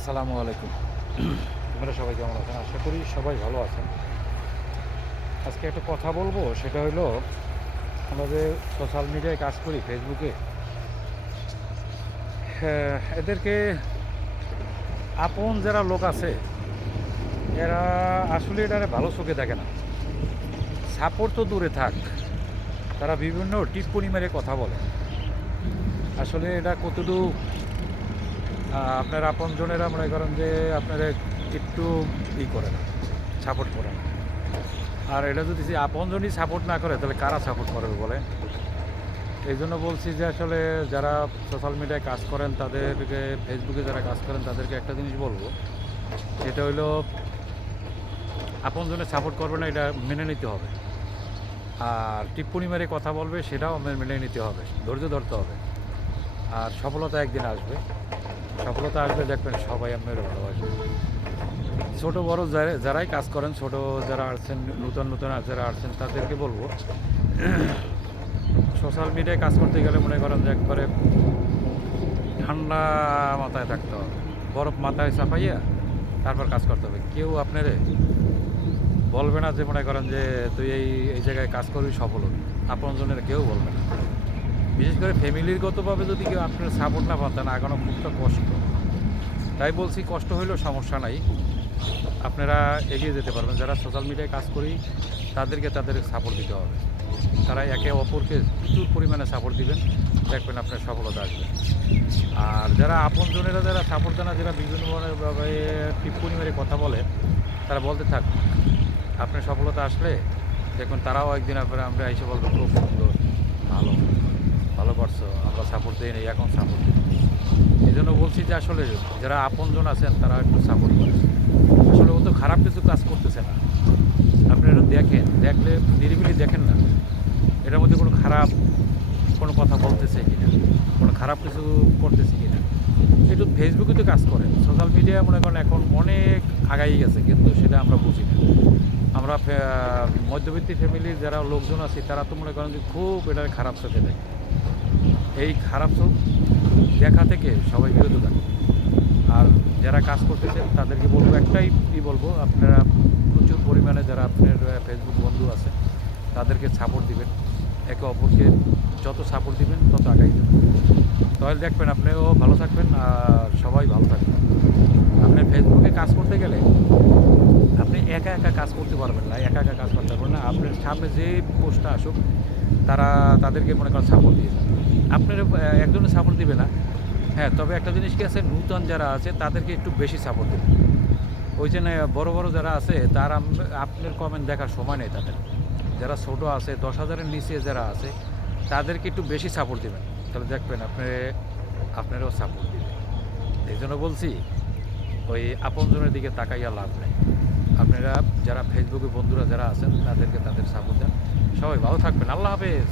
আসসালামু আলাইকুম। আপনারা সবাই কেমন আছেন? আশা করি সবাই ভালো আছেন। আজকে একটা কথা বলব, সেটা হলো আমরা যে সোশ্যাল মিডিয়ায় কাজ করি ফেসবুকে এদেরকে আপন যারা লোক আছে, এরা আসলে এটারে ভালো চোখে দেখে না। সাপোর্ট তো দূরে থাক, তারা বিভিন্ন টিপ্পনি মেরে কথা বলে। আসলে এটা কতটুকু আপনার আপনজনেরা মনে করেন যে আপনারা একটু ই করে না সাপোর্ট করে না। আর এটা যদি আপনজনই সাপোর্ট না করে, তাহলে কারা সাপোর্ট করবে বলে? এই জন্য বলছি যে আসলে যারা সোশ্যাল মিডিয়ায় কাজ করেন, তাদেরকে ফেসবুকে যারা কাজ করেন, তাদেরকে একটা জিনিস বলব সেটা হইল আপনজনের সাপোর্ট করবে না, এটা মেনে নিতে হবে। আর টিপ্পনি মেরে কথা বলবে, সেটাও মেনে নিতে হবে, ধৈর্য ধরতে হবে। আর সফলতা একদিন আসবে। সফলতা আসবে, দেখবেন সবাই আপনার ভালোবাসবে ছোট, বড় যারা- যারাই কাজ করেন, ছোট যারা আসছেন, নতুন নতুন যারা আসছেন, তাদেরকে বলব, সোশ্যাল মিডিয়ায় কাজ করতে গেলে মনে করেন যে একবারে ঠান্ডা মাথায় থাকতে হবে। বরফ মাথায় চাপাইয়া তারপর কাজ করতে হবে। কেউ আপনারে বলবে না যে মনে করেন যে, তুই এই এই জায়গায় কাজ করবি, সফল হবি। আপনজনের কেউ বলবে না। বিশেষ করে ফ্যামিলির গতভাবে যদি কেউ আপনার সাপোর্ট না পান, তাহলে আগানো খুবটা কষ্ট। তাই বলছি কষ্ট হইলেও সমস্যা নাই। আপনারা এগিয়ে যেতে পারবেন। যারা সোশ্যাল মিডিয়ায় কাজ করি, তাদেরকে তাদের সাপোর্ট দিতে হবে। তারা একে অপরকে প্রচুর পরিমাণে সাপোর্ট দিবেন। দেখবেন আপনার সফলতা আসবে। আর যারা আপনজনেরা যারা সাপোর্ট দেয় না, যারা বিভিন্নভাবে টিপ্পনি মেরে কথা বলে, তারা বলতে থাক, আপনার সফলতা আসলে দেখুন, তারাও একদিন আপনারা, আমরা এসে বলব, খুব সুন্দর, ভালো। সাপোর্ট দিই নি এখন সাপোর্ট দিই এই জন্য বলছি যে আসলে যারা আপনজন আছেন, তারা একটু সাপোর্ট করে আসলে ও তো খারাপ কিছু কাজ করতেছে না। আপনি এটা দেখেন, দেখলে নিরিবিলি দেখেন না। এটার মধ্যে কোনো খারাপ কোনো কথা বলতেছে কিনা, কোনো খারাপ কিছু করতেছে কিনা। একটু ফেসবুকে তো কাজ করে সোশ্যাল মিডিয়া মনে করেন এখন অনেক আগাই গেছে, কিন্তু সেটা আমরা বুঝি না। আমরা মধ্যবিত্ত ফ্যামিলির যারা লোকজন আছে, তারা তো মনে করেন যে খুব এটা খারাপ চোখে দেখে। এই খারাপ চোখ দেখা থেকে সবাই বিরত থাকে। আর যারা কাজ করতেছেন, তাদেরকে বলব একটাই কি বলব, আপনারা প্রচুর পরিমাণে যারা আপনার ফেসবুক বন্ধু আছে, তাদেরকে সাপোর্ট দিবেন। একে অপরকে যত সাপোর্ট দিবেন, তত আগাই যাবেন। তাহলে দেখবেন আপনিও ভালো থাকবেন, আর সবাই ভালো থাকবেন। আপনি ফেসবুকে কাজ করতে গেলে আপনি একা একা কাজ করতে পারবেন না, একা একা কাজ করতে পারবেন না। আপনার সামনে যে পোস্টটা আসুক, তারা তাদেরকে মনে করেন সাপোর্ট দিয়ে আপনার আহ, একজনের সাপোর্ট দিবে না। হ্যাঁ তবে একটা জিনিস কি আছে নূতন যারা আছে তাদেরকে একটু বেশি সাপোর্ট দেবে। ওই জন্য বড়ো বড়ো যারা আছে তার আপনার কমেন্ট দেখার সময় নেই তাদের। যারা ছোটো আছে দশ হাজারের নিচে যারা আছে তাদেরকে একটু বেশি সাপোর্ট দেবেন। তাহলে দেখবেন আপনি আপনারাও সাপোর্ট দিবে এই জন্য বলছি ওই আপনজনের দিকে তাকাইয়া লাভ নেই। আপনারা যারা ফেসবুকে বন্ধুরা যারা আছেন তাদেরকে তাদের সাপোর্ট দেন। সবাই ভালো থাকবেন। আল্লাহ হাফেজ।